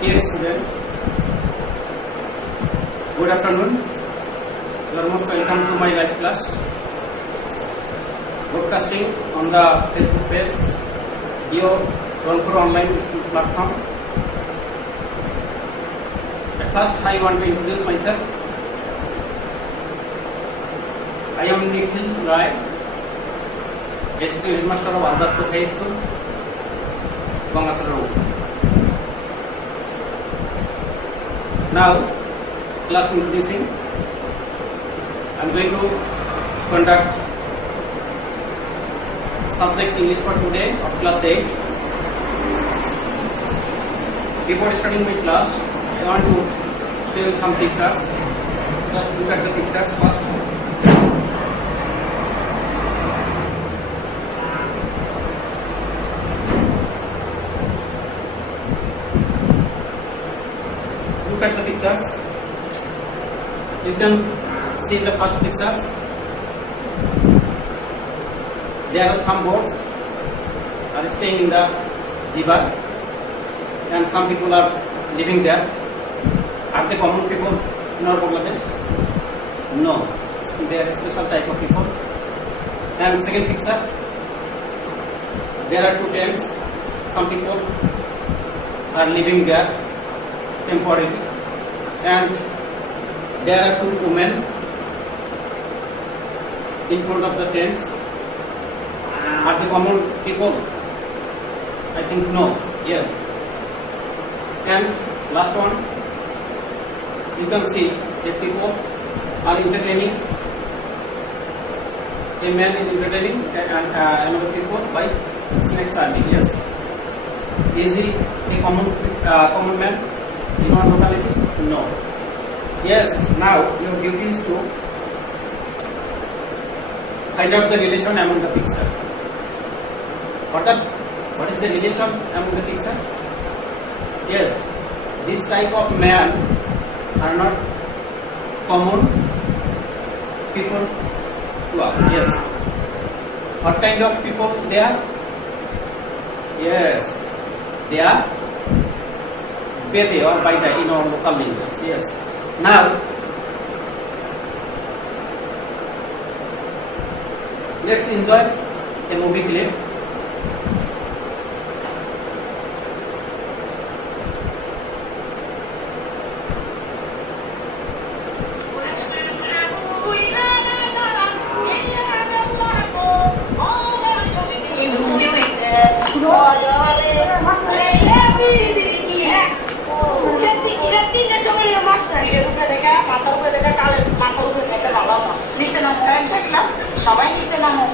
Dear student, good afternoon. You are most welcome to my live class. Broadcasting on the Facebook page, Dio Ronpur Online School platform. At first, I want to introduce myself. I am Nikhil Rai, Assistant Headmaster of Ardatpur High School, Gangasara. Now, class introducing. I am going to conduct subject English for today of class 8. Before starting my class, I want to show you some pictures. Just look at the pictures first. Look at the pictures. You can see the first pictures. There are some boats are staying in the river, and some people are living there. Are they common people in our Bangladesh? No, they are a special type of people. And second picture, there are two tents. Some people are living there temporarily, and there are two women in front of the tents. Are they common people? I think no. Yes. And last one, you can see that people are entertaining. A man is entertaining another people by snake serving. Yes. Is he a common man in our locality? No. Yes. Now your duty is to find out the relation among the picture. What is the relation among the picture? Yes, this type of man are not common people to us. Yes. What kind of people they are? Yes, they are Bede or Baida in our local language. Yes. Now, let's enjoy a movie clip. সবাই নিতে নামো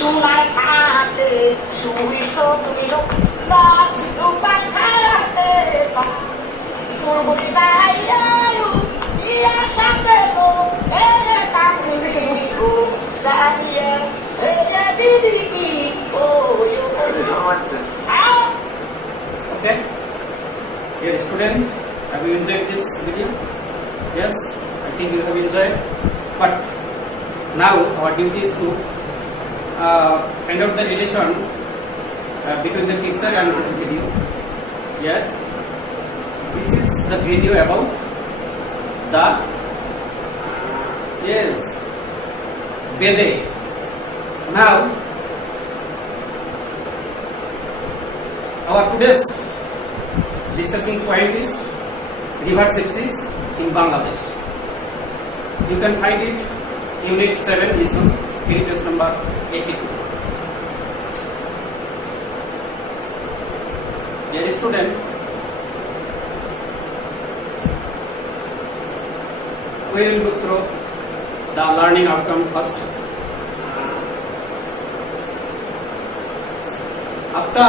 Sungai Kate, Suwiso Tumilok, Lupan Kate, Surbuli Bayayu, Ia Sambelo, Tangiku, Daniel, Bidiki, Okay. Dear student, have you enjoyed this video? Yes, I think you have enjoyed. But now our duty is to find out the relation between the picture and this video. Yes, this is the video about the Bede. Now, our today's discussing point is river gypsies in Bangladesh. You can find it Unit 7, lesson 3, page number 82. Dear student, we will look through the learning outcome first. After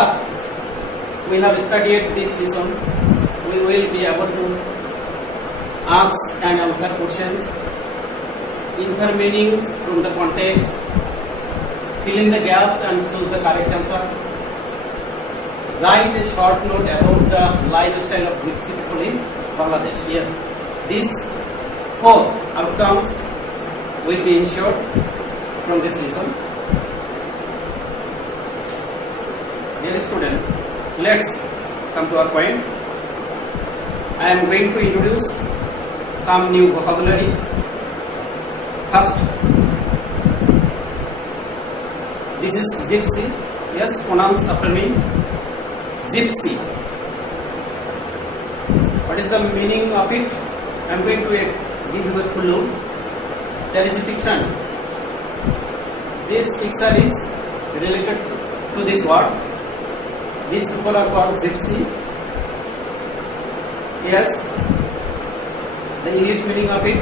we have studied this lesson, we will be able to ask and answer questions, infer meanings from the context, fill in the gaps and choose the correct answer, write a short note about the lifestyle of gypsy people in Bangladesh. Yes, these 4 outcomes will be ensured from this lesson. Dear student, let's come to our point. I am going to introduce some new vocabulary. First, this is gypsy. Yes, pronounce after me. Gypsy. What is the meaning of it? I am going to give you a clue. There is a picture. This picture is related to this word. These people are called gypsy. Yes, the English meaning of it,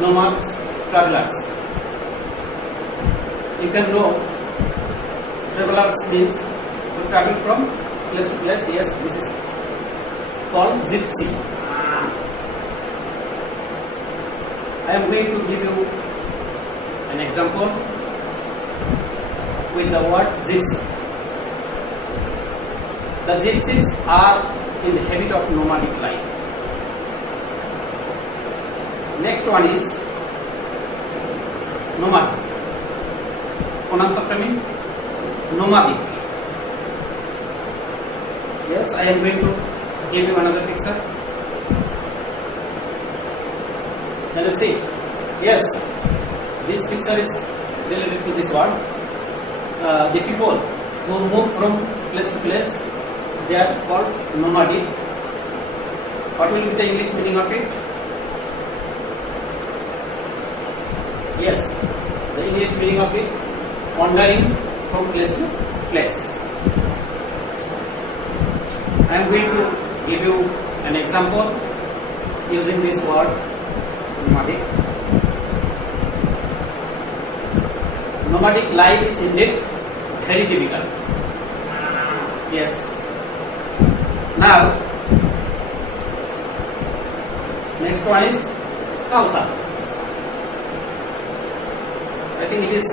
nomads, travelers. You can know travelers means to travel from place to place. Yes, this is called gypsy. I am going to give you an example with the word gypsy. The gypsies are in the habit of nomadic life. Next one is nomad. Pronounce after me. Nomadic. Yes, I am going to give you another picture. Can you see? Yes, this picture is related to this word. The people who move from place to place, they are called nomadic. What will be the English meaning of it? Yes, the English meaning of it, wandering from place to place. I am going to give you an example using this word, nomadic. Nomadic life is indeed very difficult. Yes. Now, next one is Khalsa. I think it is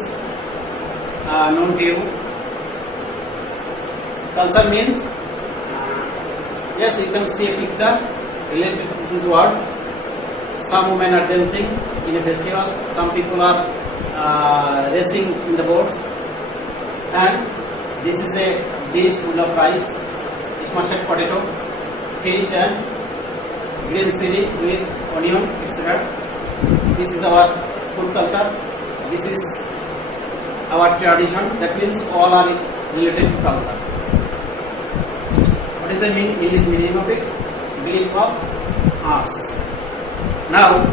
known to you. Khalsa means, yes, you can see a picture related to this word. Some women are dancing in a festival, some people are racing in the boats, and this is a dish full of rice, mashed potato, fish and green chili with onion, etc. This is our food culture. This is our tradition. That means all are related to culture. What is the meaning of it? Belief of arts. Now,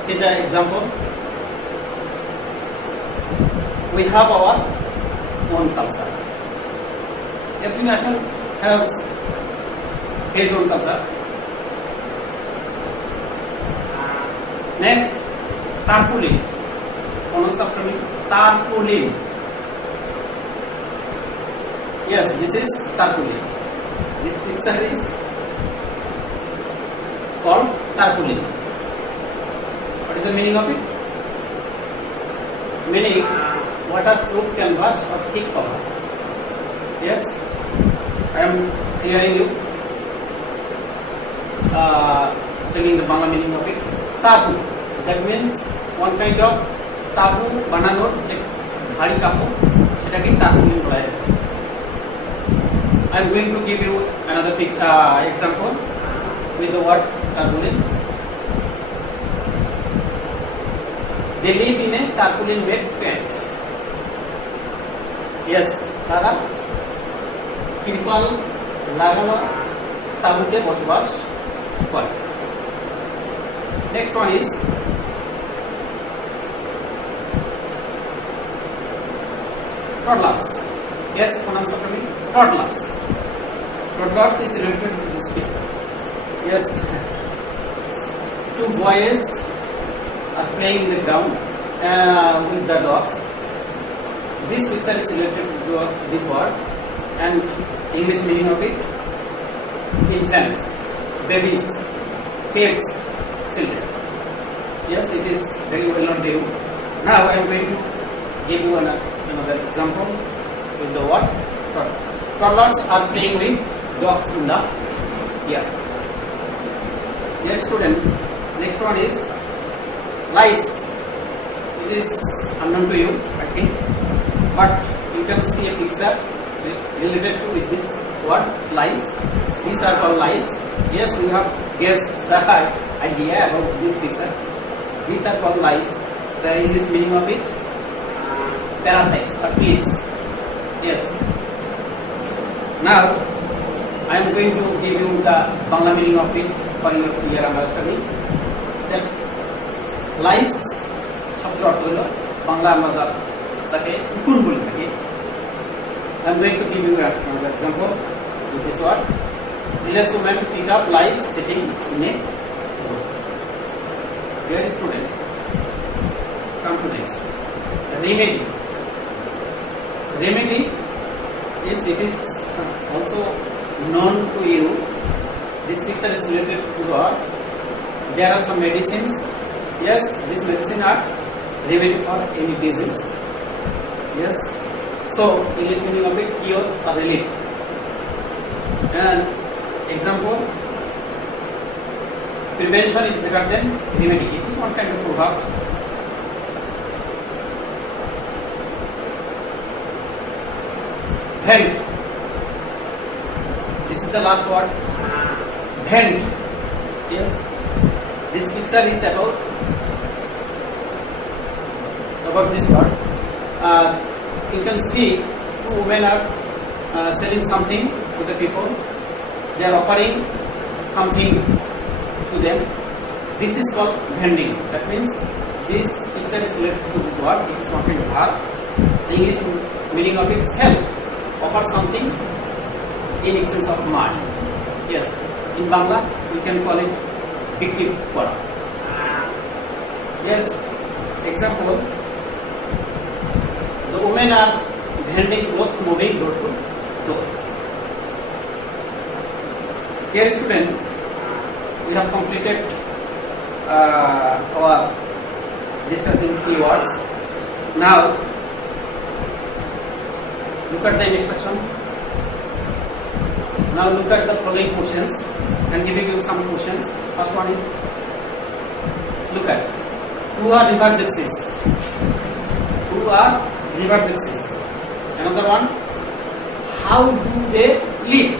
see the example. We have our own culture. Every nation has his own culture. Next, tarpaulin. Pronounce after me. Tarpaulin. Yes, this is tarpaulin. This picture is called tarpaulin. What is the meaning of it? Meaning, waterproof canvas or thick cover. Yes, I am clearing you, telling the Bangla meaning of it. Tabu, that means one kind of tabu bananor ভারী কাপড় সেটাকে টার্পুলিন বলা হয়। I am going to give you another example with the word tarpaulin. They live in a tarpaulin bed tent. Yes, তারা তিরপাল লাগানো তাঁবুতে বসবাস করে। Next one is toddlers. Yes, pronounce after me. Toddlers. Toddlers is related to this picture. Yes, two boys are playing in the ground with the dogs. This picture is related to this word, and English meaning of it: infants, babies, kids, children. Yes, it is very well known to you. Now I am going to give you another example with the word toddlers. Toddlers are playing with dogs in the yard. Dear student, next one is lice. It is unknown to you, I think, but you can see a picture related to with this word lice. These are called lice. Yes, you have guessed the idea about this picture. These are called lice. The English meaning of it: parasites or fleas. Yes. Now I am going to give you the Bangla meaning of it for your clear understanding. That lice শব্দের অর্থ হলো বাংলা আমরা তাকে উকুন বলে থাকি। I am going to give you another example with this word. Village women pick up lice sitting in a room. Dear student, come to next. Remedy. Remedy is, it is also known to you. This picture is related to what? There are some medicines. Yes, these medicines are remedy for any disease. Yes. So, English meaning of it: cure or relief. And example: prevention is better than remedy. It is one kind of proverb. Vent. This is the last word. Vent. Yes. This picture is about this word. You can see two women are selling something to the people. They are offering something to them. This is called vending. That means this picture is related to this word. It is not in verb. The English meaning of it is help. Offer something in exchange of money. Yes. In Bangla, we can call it bikri kora. Yes. Example: the women are vending clothes, moving door to door. Dear student, we have completed our discussing keywords. Now, look at the instruction. Now look at the following questions and giving you some questions. First one is, look at who are river gypsies. Who are river gypsies? Another one, how do they live?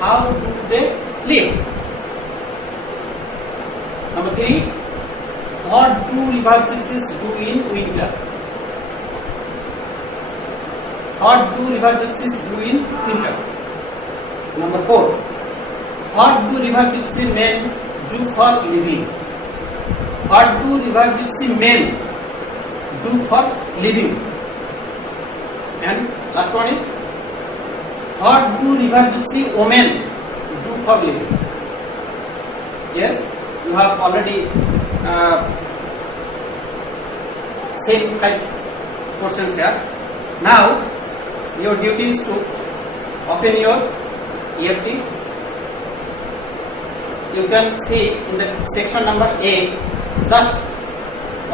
How do they live? Number 3, what do river gypsies do in winter? What do river gypsies do in winter? Number 4, what do river gypsy men do for living? What do river gypsy men do for living? And last one is, what do river gypsy women do for living? Yes, you have already same 5 questions here. Now your duty is to open your EFT. You can see in the section number A, just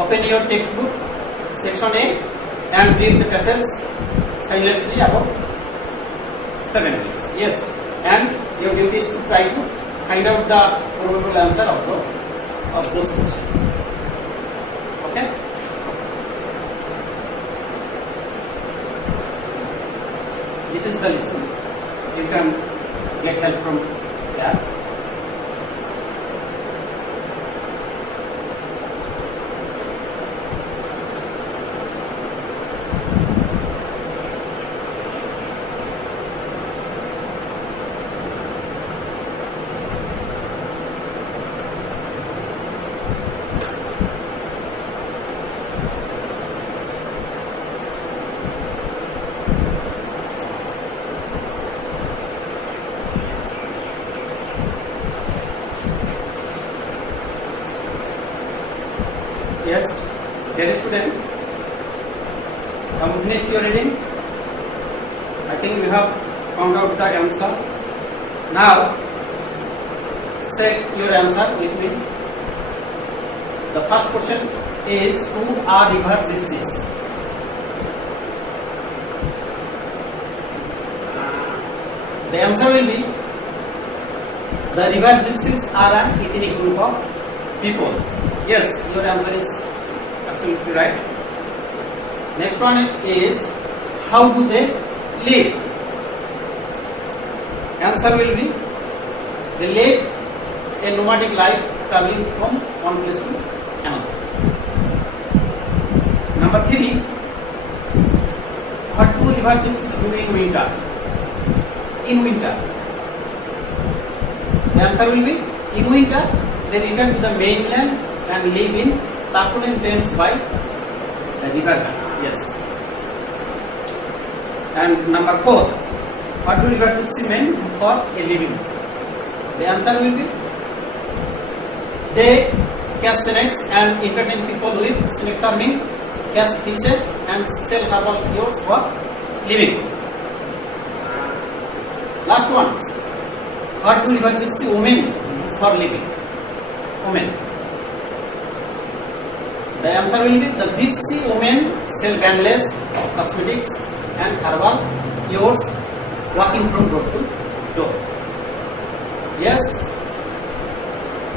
open your textbook, section A, and read the passage silently about 7 minutes. Yes, and your duty is to try to find out the probable answer of those questions. Okay. This is the list. You can get help from there. Yes, dear student, have you finished your reading? I think you have found out the answer. Now, say your answer with me. The first question is, who are river gypsies? The answer will be, the river gypsies are an ethnic group of people. Yes, your answer is absolutely right. Next one is, how do they live? Answer will be, they live a nomadic life, traveling from one place to another. Number 3, what do river gypsies do in winter? In winter, the answer will be, in winter they return to the mainland and live in tarpaulin tents by the river. Yes. And number 4, what do river gypsy men do for a living? The answer will be, they catch snakes and entertain people with snake charming, catch fishes and sell herbal cures for living. Last one, what do river gypsy women do for living? Women. The answer will be, the gypsy women sell candles, cosmetics and herbal cures, walking from door to door. Yes,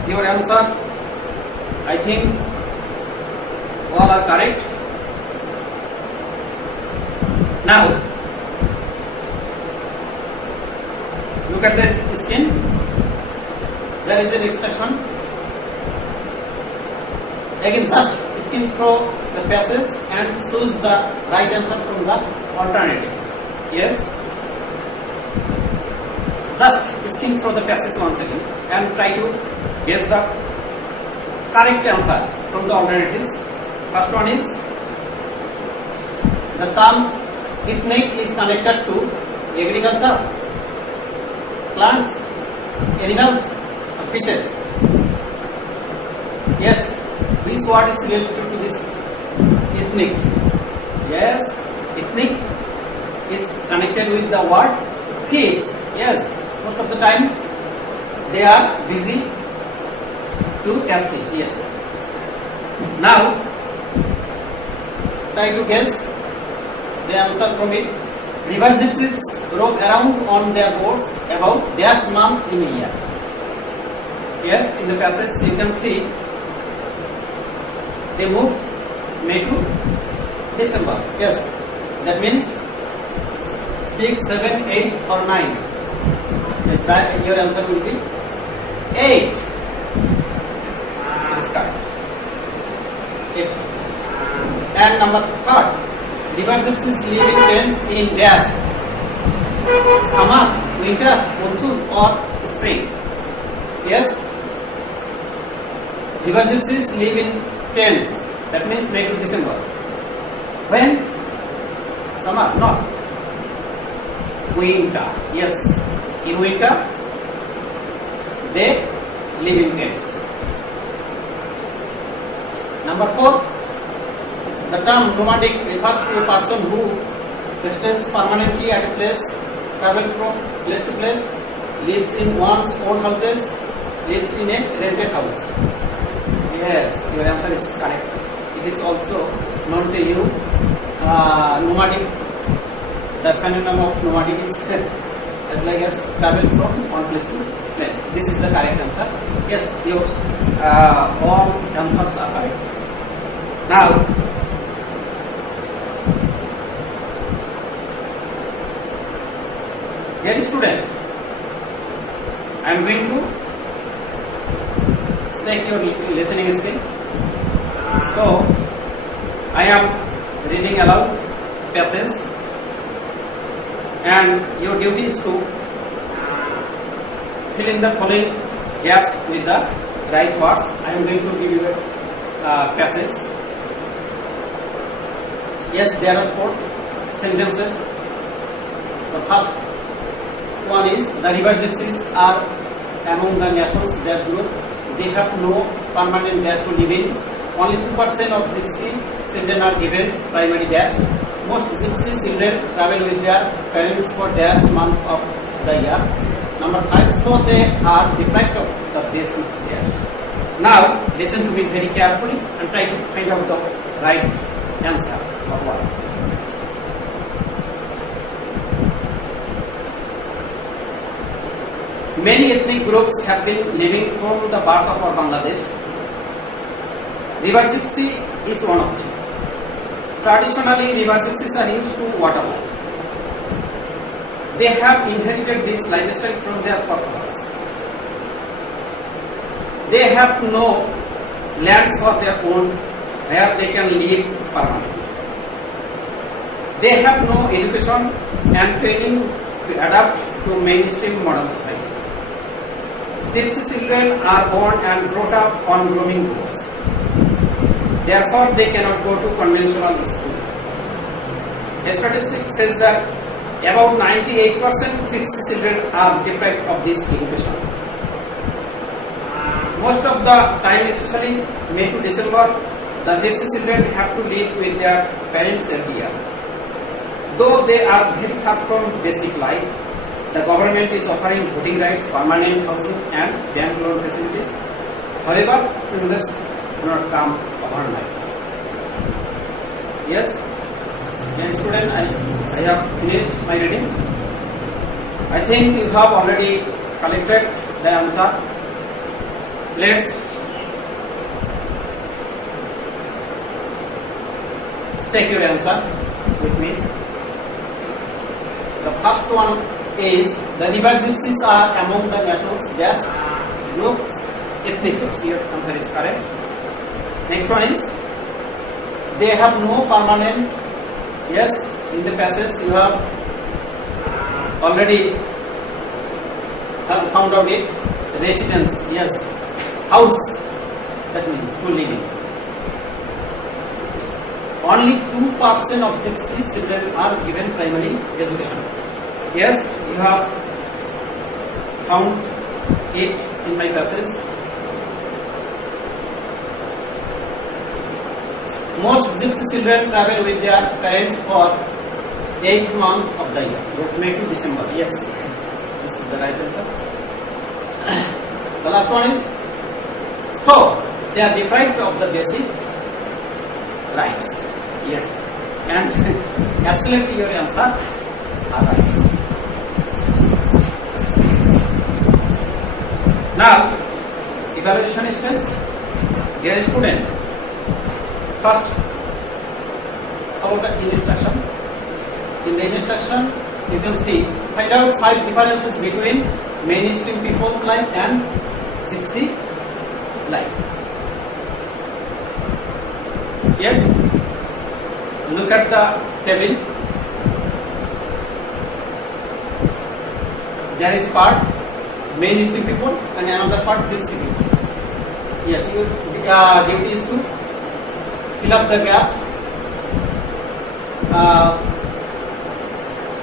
your answer, I think all are correct. Now, look at the skin. There is an instruction. Again, just skim through the passages and choose the right answer from the alternative. Yes, just skim through the passage once again and try to guess the correct answer from the alternatives. First one is, the term ethnic is connected to agriculture, plants, animals, or fishes. Yes, which word is related to this ethnic? Yes, ethnic is connected with the word fish. Yes, most of the time they are busy to catch fish. Yes. Now, try to guess the answer from it. River gypsies roam around on their boats about dash month in a year. Yes, in the passage you can see they move May to December. Yes, that means 6, 7, 8 or 9. Yes, right, your answer will be 8. This card. And number 3, river gypsies live in tents in dash summer, winter, monsoon or spring. Yes, river gypsies live in tents. That means May to December. When? Summer, not winter. Yes, in winter they live in tents. Number 4, the term nomadic refers to a person who stays permanently at a place, travel from place to place, lives in one's own houses, lives in a rented house. Yes, your answer is correct. It is also known to you. Nomadic, the phenomenon of nomadic is as like as travel from one place to place. This is the correct answer. Yes, your all answers are correct. Now, Dear student, I am going to check your listening skill. So, I am reading aloud passage, and your duty is to fill in the following gaps with the right words. I am going to give you a passage. Yes, there are 4 sentences. The first one is, the river gypsies are among the nation's dash group. They have no permanent dash to live in. Only 2% of gypsy children are given primary dash. Most gypsy children travel with their parents for dash month of the year. Number 5, so they are deprived of the basic dash. Now, listen to me very carefully and try to find out the right answer of what. Many ethnic groups have been living from the birth of our Bangladesh. River gypsy is one of them. Traditionally, river gypsies are used to water life. They have inherited this lifestyle from their forefathers. They have no lands for their own where they can live permanently. They have no education and training to adapt to mainstream modern society. Gypsy children are born and brought up on grooming boards. Therefore, they cannot go to conventional school. Statistics says that about 98% gypsy children are deprived of this education. Most of the time, especially May to December, the gypsy children have to live with their parents every year. Though they are very far from basic life, the government is offering voting rights, permanent housing and bank loan facilities. However, changes do not come overnight. Yes, young student, I have finished my reading. I think you have already collected the answer. Let's check your answer with me. The first one is, the river gypsies are among the nation's dash groups, ethnic groups. Your answer is correct. Next one is, they have no permanent. Yes, in the passage you have already found out it. Residence, yes. House, that means to live in. Only 2% of gypsy children are given primary education. Yes, you have found it in my passage. Most gypsy children travel with their parents for 8 months of the year. Yes, May to December. Yes, this is the right answer. The last one is, so they are deprived of the basic rights. Yes, and absolutely your answer are right. Now, evaluation stage. Dear student, first, about the instruction. In the instruction, you can see, find out 5 differences between mainstream people's life and gypsy life. Yes, look at the table. There is part mainstream people and another part gypsy people. Yes, your duty is to fill up the gaps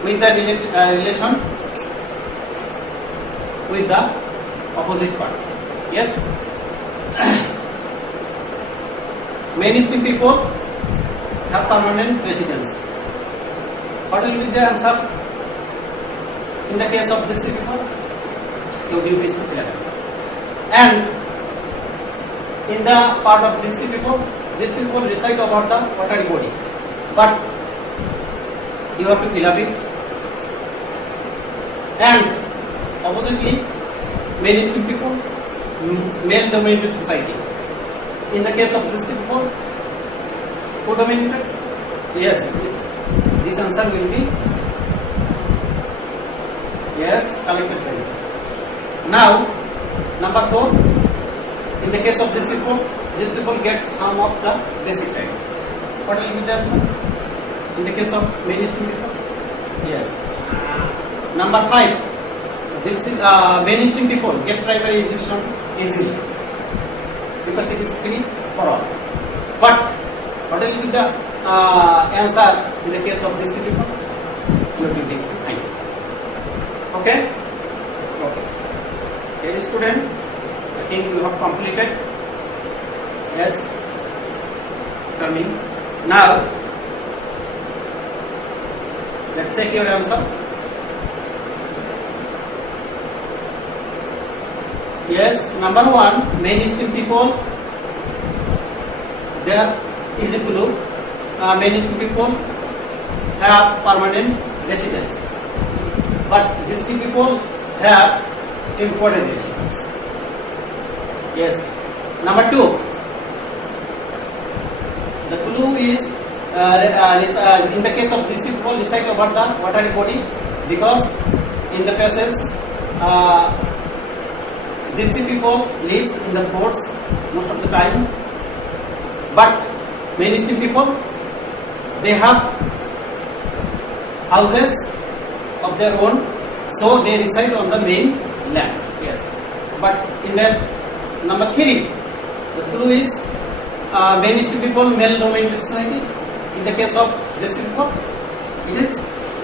with the relation with the opposite part. Yes, mainstream people have permanent residence. What will be the answer in the case of gypsy people? Your duty is to fill it. And in the part of gypsy people reside over the watery body, but you have to fill up it. And oppositely, mainstream people, male dominated society. In the case of gypsy people, who dominated? Yes, this answer will be Yes, collected by you. Now, number 4. In the case of gypsy people gets some of the basic rights. What will be the answer? In the case of mainstream people? Yes. Number 5. Mainstream people get primary education easily because it is free for all. But what will be the answer in the case of gypsy people? You will be fine. Okay? Okay. Dear student, I think you have completed. Yes. Coming. Now, let's check your answer. Yes, number 1, mainstream people, there is a clue. Mainstream people have permanent residence, but gypsy people have temporary residence. Yes. Number 2, the clue is in the case of gypsy people reside over the watery body because in the places gypsy people live in the ports most of the time, but mainstream people they have houses of their own, so they reside on the main land. Yes, but in that number 3, the clue is mainstream people male-dominated society. In the case of gypsy people, it is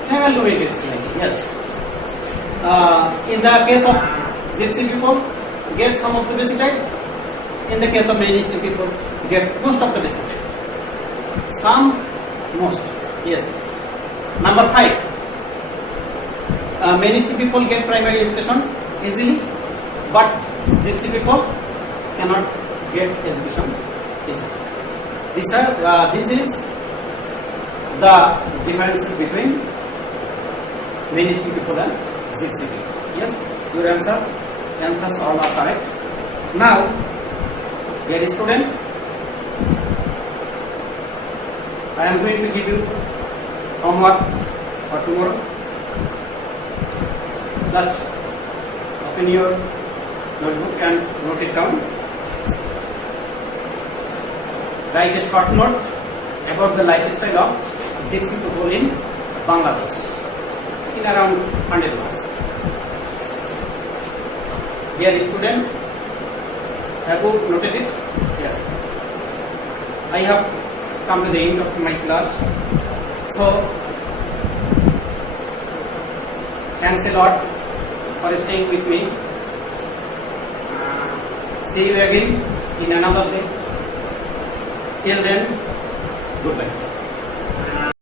female-dominated society. Yes. In the case of gypsy people, get some of the basic right. In the case of mainstream people, get most of the basic right. Some, most. Yes. Number 5. Mainstream people get primary education easily, but gypsy people cannot get education easily. This is the difference between mainstream people and gypsy people. Yes, your answers all are correct. Now, dear student, I am going to give you homework for tomorrow. Just open your notebook and note it down. Write a short note about the lifestyle of gypsy people in Bangladesh in around 100 words. Dear student, have you noted it? Yes. I have come to the end of my class. So, thanks a lot for staying with me. See you again in another day. Till then, goodbye.